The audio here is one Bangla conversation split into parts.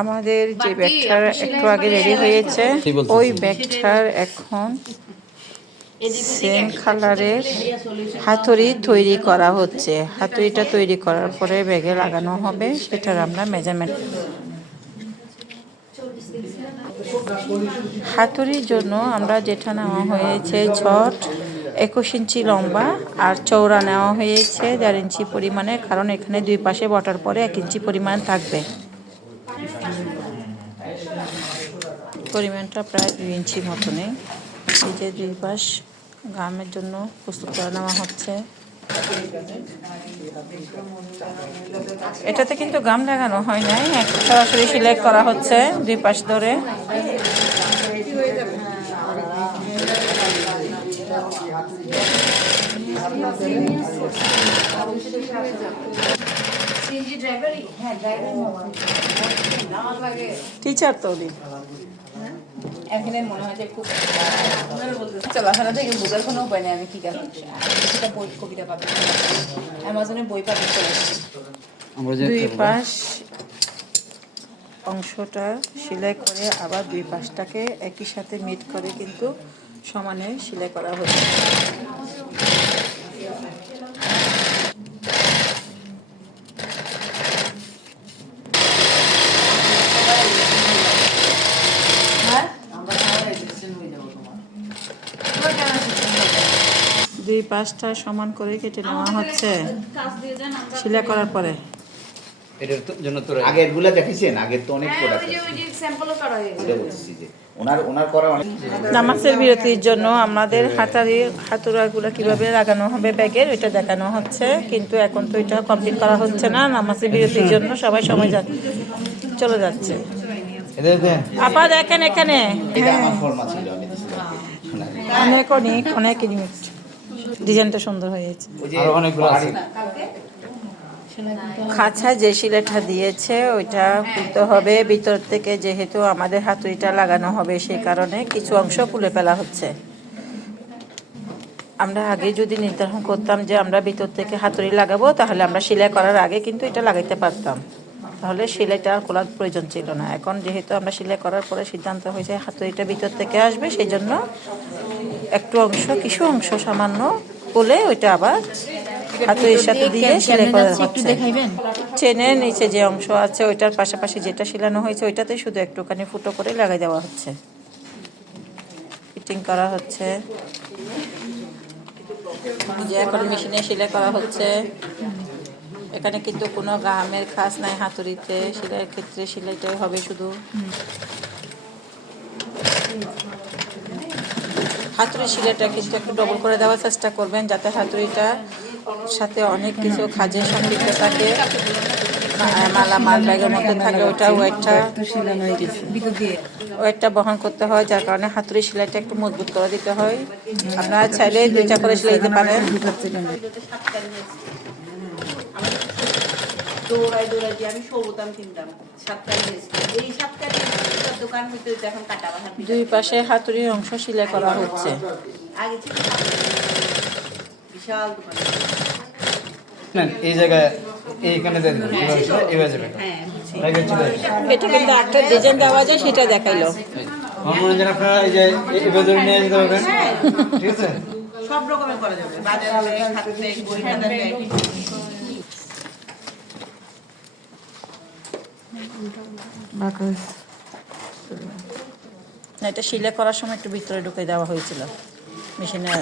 আমাদের যে ব্যাগটার একটু আগে রেডি হয়েছে ওই ব্যাগটার এখন সেম কালারের হাতুড়ি তৈরি করা হচ্ছে। হাতুড়িটা তৈরি করার পরে ব্যাগে লাগানো হবে, সেটার আমরা মেজারমেন্ট। হাতুড়ির জন্য আমরা যেটা নেওয়া হয়েছে ঝট 21 ইঞ্চি লম্বা আর চওড়া নেওয়া হয়েছে 1.5 ইঞ্চি পরিমাণে, কারণ এখানে দুই পাশে বটার পরে 1 ইঞ্চি পরিমাণ থাকবে। পরিমাণটা প্রায় 2 ইঞ্চি মতনই। এই যে দুই পাশ গামের জন্য প্রস্তুত করে নেওয়া হচ্ছে। এটাতে কিন্তু গাম লাগানো হয় নাই, সরাসরি সেলাই করা হচ্ছে দুই পাশ ধরে। টিচার তো এখানে মনে হয় যে খুব চলাফেরা থেকে বোঝার কোনো উপায় নেই আমি কি কেন সেটা বই কবিতা পাবো, অ্যামাজনে বই পাবো। দুই পাশ অংশটা সেলাই করে আবার দুই পাশটাকে একই সাথে মিট করে কিন্তু সমানে সেলাই করা হচ্ছে। দুই পাশটা সমান করে কেটে নেওয়া হচ্ছে সেলাই করার পরে। এটার জন্য তো আগেরগুলো দেখেছেন, আগের তো অনেক প্রোডাক্ট আছে, ওই যে স্যাম্পলও করা হয়েছে, এটা বলছি যে ওনার করা অনেক। নামাজের বিরতির জন্য আমাদের হাতুড়াগুলো কিভাবে লাগানো হবে ব্যাগের ওইটা দেখানো হচ্ছে, কিন্তু এখন তো এটা কমপ্লিট করা হচ্ছে না। নামাজের বিরতির জন্য সবাই সময় চলে যাচ্ছে। আপা দেখেন এখানে অনেক অনেক অনেক ডিজাইনটা সুন্দর হয়েছে। খাঁচা যে সেলাইটা দিয়েছে ওইটা খুলতে হবে ভিতর থেকে, যেহেতু আমাদের হাতুড়িটা লাগানো হবে সেই কারণে কিছু অংশ খুলে ফেলা হচ্ছে। আমরা আগে যদি নির্ধারণ করতাম যে আমরা ভিতর থেকে হাতুড়ি লাগাবো তাহলে আমরা সেলাই করার আগে কিন্তু এটা লাগাইতে পারতাম, তাহলে সেলাইটা আর খোলার প্রয়োজন ছিল না। এখন যেহেতু আমরা সেলাই করার পরে সিদ্ধান্ত হয়েছে হাতুড়িটা ভিতর থেকে আসবে, সেই জন্য একটু অংশ কিছু অংশ সামান্য খুলে ওইটা আবার হাতুড়ির সাথে দিয়ে সেলাই করা হচ্ছে। চেনের নিচে যে অংশ আছে ওইটার পাশাপাশি যেটা সেলানো হয়েছে ওইটাতে শুধু একটুখানি ফুটো করে লাগাই দেওয়া হচ্ছে, ফিটিং করা হচ্ছে। যে এখন মেশিনে সেলাই করা হচ্ছে। এখানে কিন্তু কোনো গামের খাস নাই হাতুড়িতে, সেলাইয়ের ক্ষেত্রে সেলাইটাই হবে শুধু। হাতুড়ির সেলাইটা কিন্তু একটু ডবল করে দেওয়ার চেষ্টা করবেন, যাতে হাতুড়িটা সাথে অনেক কিছু কাজের সম্পৃক্ত থাকে, মালামাল ব্যাগের মধ্যে থাকে, ওটা ওয়েটটা বহন করতে হয়, যার কারণে হাতুড়ির সেলাইটা একটু মজবুত করে দিতে হয়। আপনারা চাইলে দুইটা করে সেলাই দিতে পারেন। দুই পাশে হাতুড়ির অংশ সেলাই করা হচ্ছে। এই জায়গায় এইখানে এটা কিন্তু একটা ডিজাইন দেওয়া যায়, সেটা দেখাইলো। আপনারা এই যে এভাবে নিয়ে যেতে পারবেন, ঠিক আছে? সব রকমের করা যাবে, বাজারে হাতে বই খাতা ব্যাগ। এটা সেলাই করার সময় একটু ভিতরে ঢুকে দেওয়া হয়েছিল মেশিনে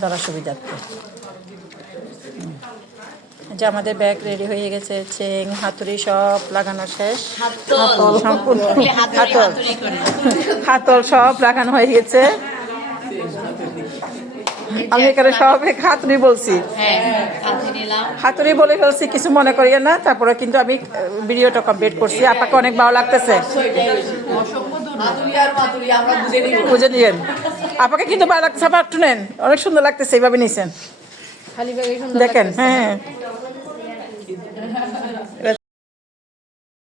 ধরার সুবিধার্থে। যে আমাদের ব্যাগ রেডি হয়ে গেছে, চেন হাতুড়ি সব লাগানো শেষ, হাতল সব লাগানো হয়ে গেছে। আমি এখানে সব হাতুড়ি বলছি, হাতুড়ি বলে ফেলছি, কিছু মনে করিয়ে না। তারপরে কিন্তু আমি ভিডিওটা কমপ্লিট করছি। আপনাকে অনেক ভালো লাগতেছে, বুঝে নিয়েন। আপনাকে কিন্তু ভালো লাগতেছে, আবার একটু নেন, অনেক সুন্দর লাগতেছে, এইভাবে নিয়েছেন দেখেন। হ্যাঁ।